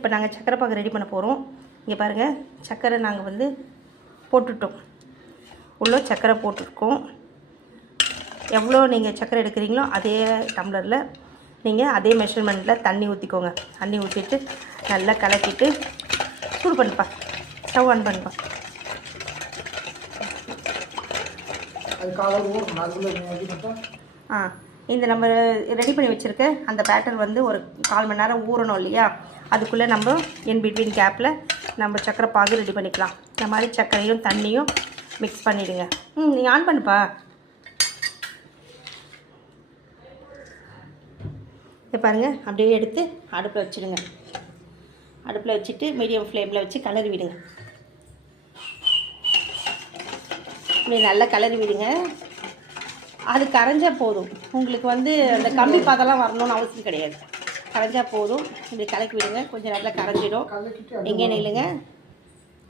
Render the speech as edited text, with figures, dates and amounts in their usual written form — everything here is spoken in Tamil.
இப்போ நாங்கள் சக்கரை பாகு ரெடி பண்ண போகிறோம். இங்கே பாருங்கள், சக்கரை நாங்கள் வந்து போட்டுட்டோம். உள்ள சக்கரை போட்டுருக்கோம். எவ்வளோ நீங்கள் சக்கரை எடுக்கிறீங்களோ அதே டம்ளரில் நீங்கள் அதே மெஷர்மெண்ட்டில் தண்ணி ஊற்றிக்கோங்க. தண்ணி ஊற்றிட்டு நல்லா கலக்கிட்டு சூடு பண்ணுப்பா, ஸ்டவ் ஆன் பண்ணுப்பா. இந்த நம்ம ரெடி பண்ணி வச்சுருக்க அந்த பேட்டர் வந்து ஒரு 1/4 மணி நேரம் ஊறணும் இல்லையா? அதுக்குள்ளே நம்ம இன் பிட்வீன் கேப்பில் நம்ம சக்கரை பாகு ரெடி பண்ணிக்கலாம். இந்த மாதிரி சர்க்கரையும் தண்ணியும் மிக்ஸ் பண்ணிவிடுங்க. நீங்கள் ஆன் பண்ணுப்பா. இதை பாருங்கள், அப்படியே எடுத்து அடுப்பில் வச்சுடுங்க. அடுப்பில் வச்சுட்டு மீடியம் ஃப்ளேமில் வச்சு கிளறி விடுங்க. இப்படி நல்லா கிளறி விடுங்க. அது கரைஞ்சால் போதும். உங்களுக்கு வந்து அந்த கம்பி பாதெல்லாம் வரணும்னு அவசியம் கிடையாது. கரைஞ்சால் போதும். இப்படி கலக்கி விடுங்க. கொஞ்சம் நல்லா கரைஞ்சிடும். எங்கே நில்லுங்க.